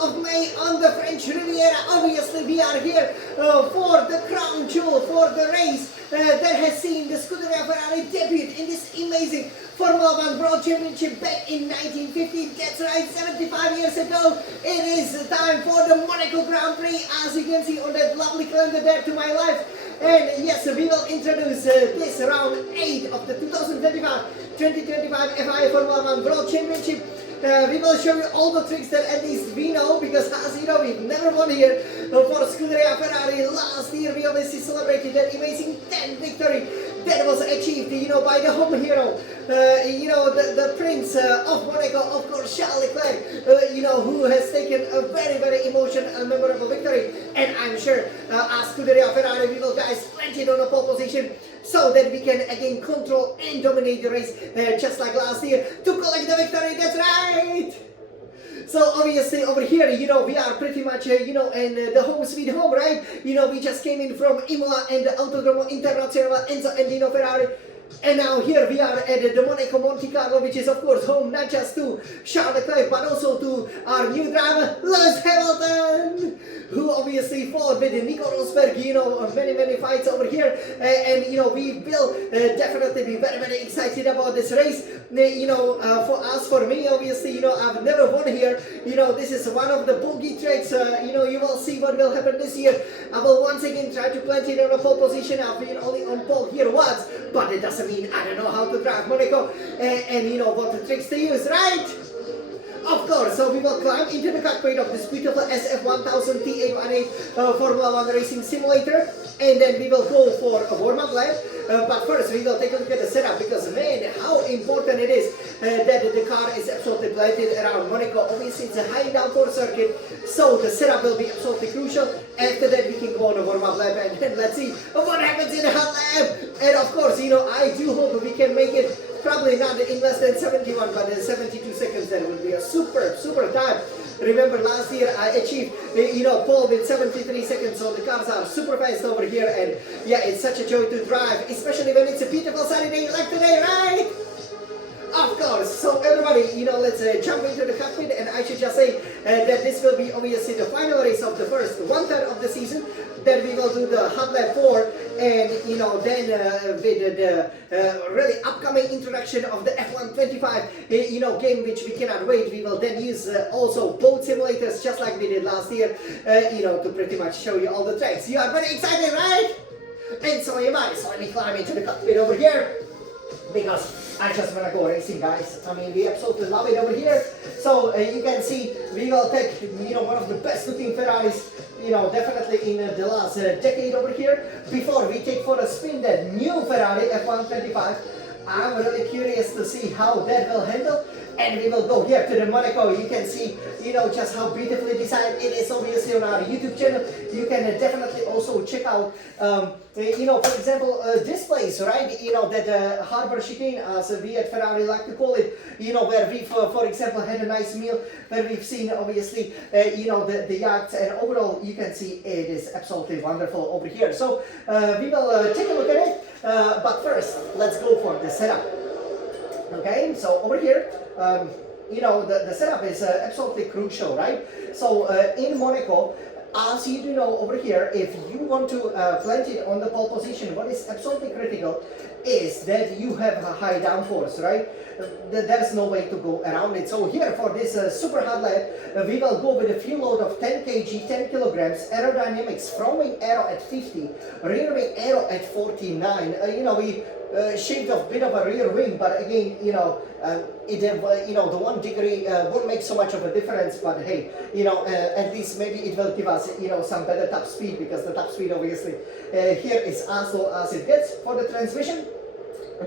of May on the French Riviera. Obviously, we are here for the crown jewel, for the race that has seen the Scuderia Ferrari debut in this amazing Formula 1 World Championship back in 1950. That's right, 75 years ago. It is time for the Monaco Grand Prix, as you can see on that lovely calendar there to my left. And yes, we will introduce this round 8 of the 2025 FIA Formula 1 World Championship. We will show you all the tricks that at least we know, because as you know, we've never won here for Scuderia Ferrari. Last year we obviously celebrated that amazing 10th victory that was achieved, by the home hero, the Prince of Monaco, of course, Charles Leclerc, who has taken a very, very emotional and memorable victory. And I'm sure as Scuderia Ferrari, we will guys plenty on a pole position, so that we can again control and dominate the race just like last year to collect the victory. That's right! So obviously over here, we are pretty much, in the home sweet home, right? We just came in from Imola and the Autodromo Internazionale Enzo and Dino Ferrari. And now here we are at the Monaco Monte Carlo, which is of course home not just to Charles Leclerc, but also to our new driver, Lewis Hamilton, who obviously fought with Nico Rosberg, many fights over here. And we will definitely be very, very excited about this race. For me, obviously, I've never won here. This is one of the bogey tracks. You will see what will happen this year. I will once again try to plant it on a pole position. I've been only on pole here once, but it doesn't mean I don't know how to drive Monaco and what the tricks to use, right? Of course, so we will climb into the cockpit of this beautiful SF1000 T818 Formula 1 racing simulator, and then we will go for a warm-up lap. But first we will take a look at the setup, because man, how important it is that the car is absolutely planted around Monaco. Obviously it's a high downforce circuit, so the setup will be absolutely crucial. After that we can go on a warm-up lap, and let's see what happens in a hot lap. And of course, I do hope we can make it, probably not in less than 71, but in 72 seconds. That will be a super time. Remember last year I achieved, pole with 73 seconds, so the cars are super fast over here, and yeah, it's such a joy to drive, especially when it's a beautiful sunny day like today, right? Of course, so everybody, let's jump into the cockpit, and I should just say that this will be obviously the final race of the first 1/3 of the season. Then we will do the hot lap 4, and then with the really upcoming introduction of the F125 game, which we cannot wait, we will then use also both simulators just like we did last year, to pretty much show you all the tracks. You are very excited, right? And so am I. So let me climb into the cockpit over here, because I just want to go racing, guys. I mean, we absolutely love it over here. So you can see we will take, one of the best looking Ferraris, definitely in the last decade over here. Before we take for a spin that new Ferrari F125, I'm really curious to see how that will handle. And we will go here to the Monaco. You can see, just how beautifully designed it is, obviously on our YouTube channel. You can definitely also check out, for example, displays, right? That harbor chicane, as we at Ferrari like to call it, where we've, for example, had a nice meal, where we've seen, obviously, the yachts, and overall, you can see it is absolutely wonderful over here. So, we will take a look at it, but first, let's go for the setup. Okay, so over here, the setup is absolutely crucial, right? So in Monaco, as you do know over here, if you want to plant it on the pole position, what is absolutely critical is that you have a high downforce, right? There's no way to go around it. So here for this super hot lap, we will go with a fuel load of 10 kg, 10 kilograms, aerodynamics, front wing aero at 50, rear wing aero at 49. We shaved off a bit of a rear wing, but again, the 1 degree won't make so much of a difference, but hey, at least maybe it will give us, some better top speed, because the top speed obviously here is as low as it gets. For the transmission,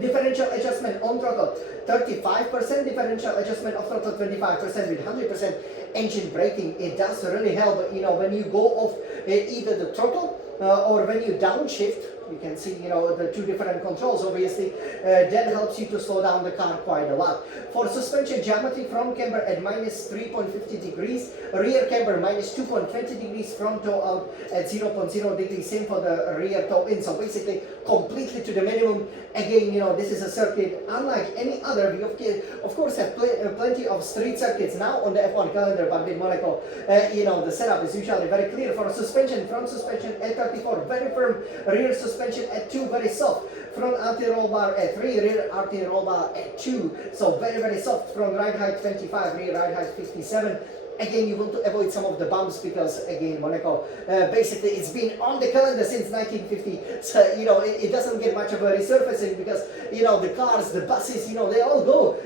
differential adjustment on throttle 35%, differential adjustment of throttle 25% with 100% engine braking. It does really help, when you go off either the throttle or when you downshift, You can see, the two different controls, obviously, that helps you to slow down the car quite a lot. For suspension geometry, front camber at minus 3.50 degrees, rear camber minus 2.20 degrees, front toe out at 0.0 degrees, same for the rear toe in. So basically, completely to the minimum. Again, this is a circuit unlike any other. We of course have plenty of street circuits now on the F1 calendar, but with Monaco, the setup is usually very clear. For suspension, front suspension at 34, very firm. Rear suspension at 2, very soft. Front anti-roll bar at 3, rear anti-roll bar at 2. So very, very soft. Front ride height 25, rear ride height 57. Again, you want to avoid some of the bumps because, again, Monaco, basically it's been on the calendar since 1950. So, it doesn't get much of a resurfacing because, the cars, the buses, they all go,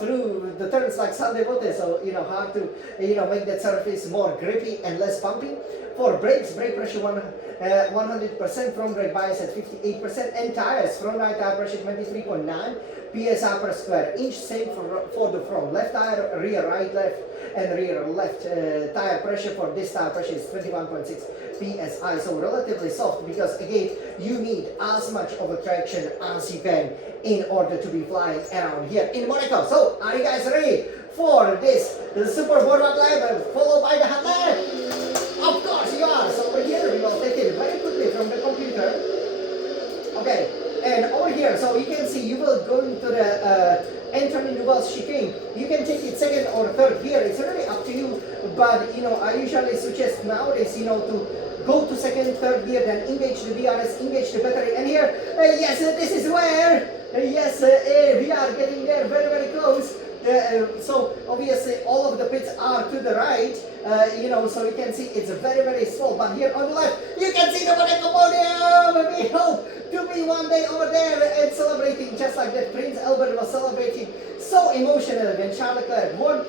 through the turns like Sunday Bote. So, hard to, make that surface more grippy and less bumpy. For brakes, brake pressure 100%, front brake bias at 58%, and tires, front right tire pressure 23.9 psi per square inch, same for the front left tire, rear right left, and rear left tire pressure. For this tire pressure is 21.6 psi, so relatively soft because, again, you need as much of a traction as you can in order to be flying around here in Monaco. So, are you guys ready for this super warm-up lap followed by the hot lap? Of course you are. So over here we will take it very quickly from the computer. Okay, and over here, so you can see you will go into the Anthony Duval's chicane. You can take it second or third gear. It's really up to you. But I usually suggest nowadays, to go to second, third gear, then engage the DRS, engage the battery. And here, yes, this is where, we are getting there very, very close. So obviously all of the pits are to the right, so you can see it's very, very small. But here on the left, you can see the Monaco podium. We hope to be one day over there and celebrating just like that Prince Albert was celebrating so emotionally when Charles Leclerc won.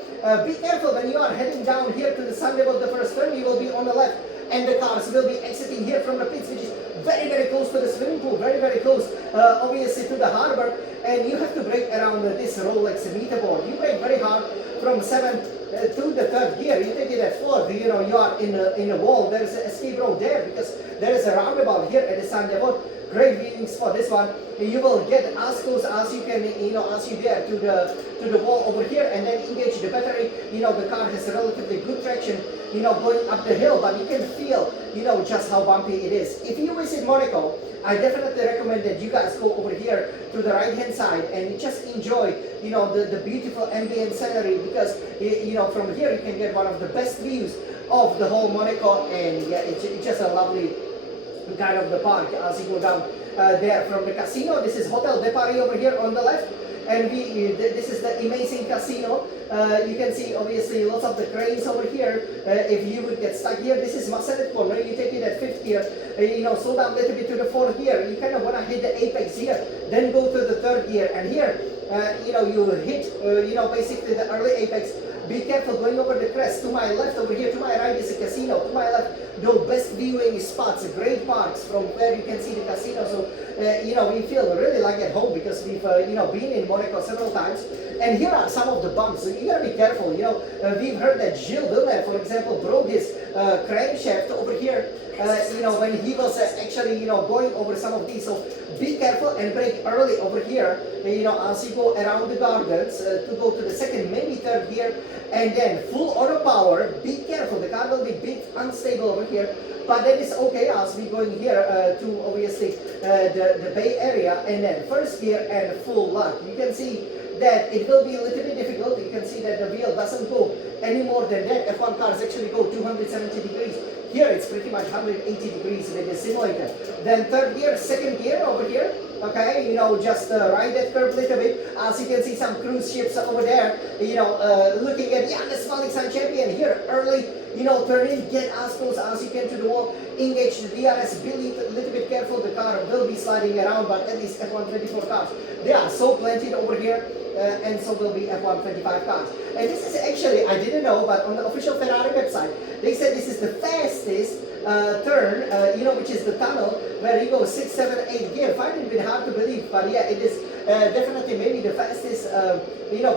Be careful when you are heading down here to the Sunday Boat, the first turn, you will be on the left. And the cars will be exiting here from the pits, which is very, very close to the swimming pool, very, very close, obviously, to the harbor. And you have to brake around this Rolex meter board. You brake very hard from 7th to the 3rd gear. You take it at 4th, you are in a wall. There is an escape road there because there is a roundabout here at the Sunday Boat. Great viewings for this one. You will get as close as you can, as you dare to the wall over here, and then engage the battery. The car has relatively good traction, going up the hill, but you can feel, just how bumpy it is. If you visit Monaco, I definitely recommend that you guys go over here to the right hand side and just enjoy, the beautiful ambient scenery because, from here you can get one of the best views of the whole Monaco, and yeah, it's just a lovely kind of the park as you go down there from the casino. This is Hotel de Paris over here on the left, and this is the amazing casino. You can see obviously lots of the cranes over here. If you would get stuck here, this is Massenet corner. You take it at 5th gear, slow down a little bit to the 4th gear. You kind of want to hit the apex here, then go to the 3rd gear, and here you hit basically the early apex. Be careful going over the crest. To my left over here, to my right is a casino. To my left, the best viewing spots, great parks from where you can see the casino. So, we feel really like at home because we've, been in Monaco several times. And here are some of the bumps. So you gotta be careful. We've heard that Gilles Villeneuve, for example, broke his crankshaft over here. When he was actually, going over some of these. So be careful and brake early over here, as you go around the gardens to go to the 2nd, maybe 3rd gear, and then full auto power. Be careful, the car will be a bit unstable over here, but that is okay as we going here to obviously the Bay Area, and then 1st gear and full lock. You can see that it will be a little bit difficult. You can see that the wheel doesn't go any more than that. F1 cars actually go 270 degrees. Here it's pretty much 180 degrees with the simulator. Then 3rd gear, 2nd gear over here. Okay, just ride that curve a little bit. As you can see some cruise ships over there, looking at the smiling sun champion here early, turn in, get as close as you can to the wall, engage the DRS, be a little bit careful, the car will be sliding around, but at least F124 cars, they are so plenty over here. And so will be F125 cars. And this is actually, I didn't know, but on the official Ferrari website, they said this is the fastest turn, which is the tunnel, where you go 6, 7, 8 gear. Find it a bit hard to believe, but yeah, it is definitely maybe the fastest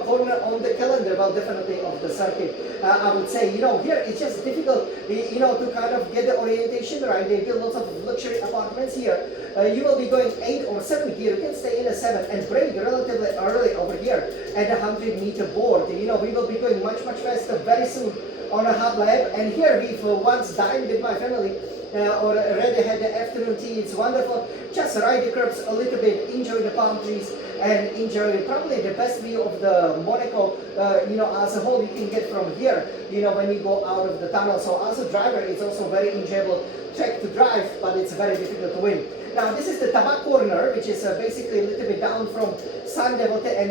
corner on the calendar, well, definitely of the circuit. I would say, here it's just difficult, to kind of get the orientation right. They build lots of luxury apartments here. You will be going 8 or 7 gear. You can stay in a 7 and brake relatively early over here at the 100-meter board. We will be going much faster very soon on a hot lap. And here we've once dined with my family. Or already had the afternoon tea. It's wonderful. Just ride the curbs a little bit, enjoy the palm trees, and enjoy probably the best view of the Monaco, as a whole you can get from here, when you go out of the tunnel. So as a driver, it's also very enjoyable track to drive, but it's very difficult to win. Now this is the Tabac corner, which is basically a little bit down from San Devote, and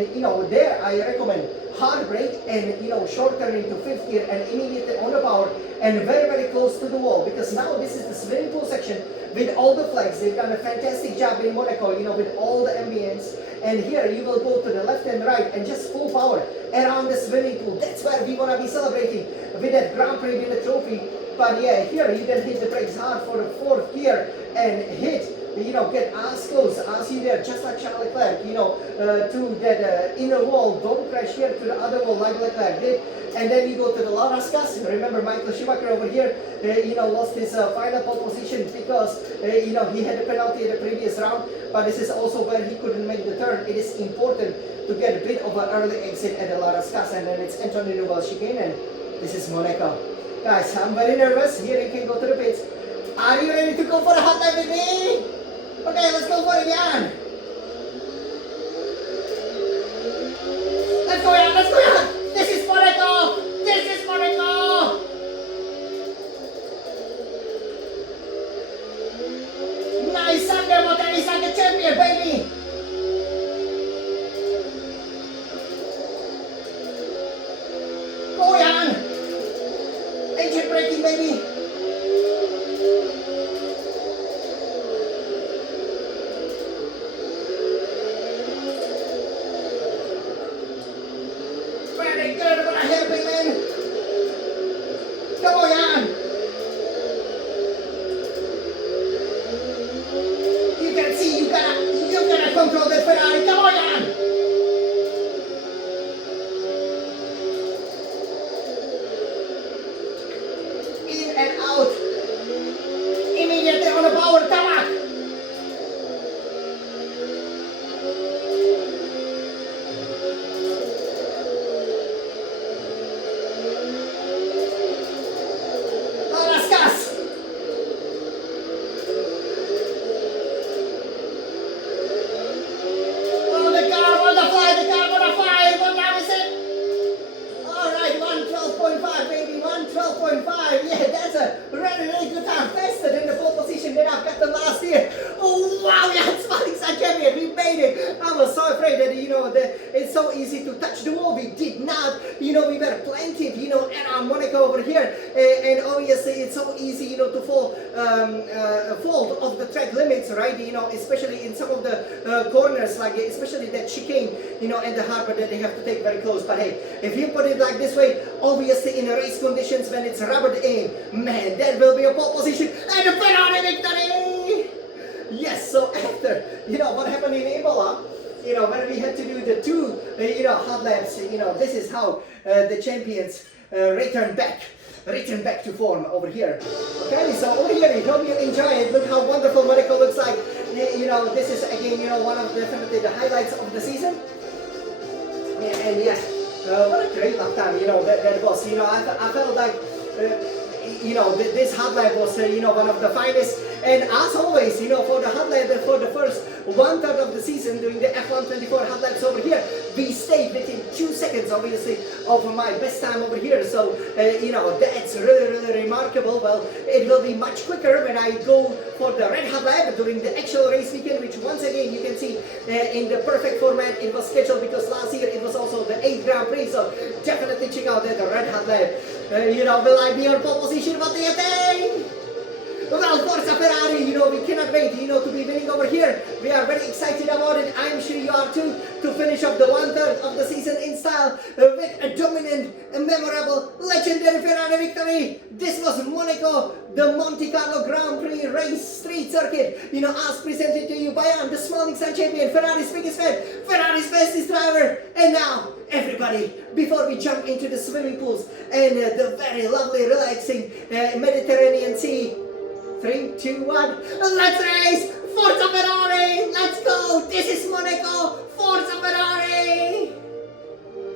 there I recommend hard brake and short turn into 5th gear and immediately on the power and very close to the wall, because now this is the swimming pool section with all the flags. They've done a fantastic job in Monaco, with all the ambience. And here you will go to the left and right and just full power around the swimming pool. That's where we want to be celebrating with that Grand Prix with the trophy. But yeah, here you can hit the brakes hard for the 4th gear and hit, get as close as you dare, just like Charles Leclerc, to that inner wall. Don't crash here to the other wall like Leclerc did. And then you go to the La Rascas. Remember Michael Schumacher over here, lost his final pole position because, he had a penalty in the previous round. But this is also where he couldn't make the turn. It is important to get a bit of an early exit at the La Rascas. And then it's Anthony Newell chicane, and this is Monaco. Guys, I'm very nervous. Here you can go to the pits. Are you ready to go for a hot lap with me? Okay, let's go for it, Jan. Let's go, Jan. Let's go, Jan. This is Monaco. This is Monaco. Nice Sunday, Monaco. He's like a champion, baby. Go, Jan. Engine braking, baby. Very good, what a hairpin, man. Come on, Jan. You can see you gotta control that Ferrari. Come on, Jan. In and out. Immediately on the power, Tabac. Yeah, that's a really good time. Faster than the pole position that I've got the last year. Oh wow, yeah, Spanish champion, we made it. I was so afraid that that it's so easy to touch the wall. We did not. We were planted, around Monaco over here, and obviously it's so easy, to fall off the track limits, right? Especially in some of the corners, like especially that chicane, and the harbor that they have to take very close. But hey, if you put it like this way, obviously in race conditions when it's rubbered in, man, that will be a pole position and a Ferrari victory! Yes, so after, what happened in Imola, when we had to do the 2, hot laps, this is how the champions return back to form over here. Okay, so over here, I hope you enjoy it. Look how wonderful Monaco looks like. This is again, one of definitely the highlights of the season. And yeah, what a great lap time, that was. I felt like, this hot lap was, one of the finest. And as always, for the hot lap, for the first 1/3 of the season doing the F124 hot laps over here, we stayed within 2 seconds, obviously, of my best time over here. So, that's really remarkable. Well, it will be much quicker when I go for the red hot lap during the actual race weekend, which once again, you can see in the perfect format it was scheduled, because last year it was also the 8th Grand Prix. So, definitely check out the red hot lap. Will I be on pole position? What do you think? Well, Forza Ferrari, we cannot wait, to be winning over here. We are very excited about it. I'm sure you are too, to finish up the 1/3 of the season in style with a dominant, memorable, legendary Ferrari victory. This was Monaco, the Monte Carlo Grand Prix race street circuit. As presented to you by the Smiling Sun champion, Ferrari's biggest fan, Ferrari's fastest driver. And now, everybody, before we jump into the swimming pools and the very lovely, relaxing Mediterranean Sea, 3, 2, 1, let's race! Forza Ferrari! Let's go! This is Monaco! Forza Ferrari!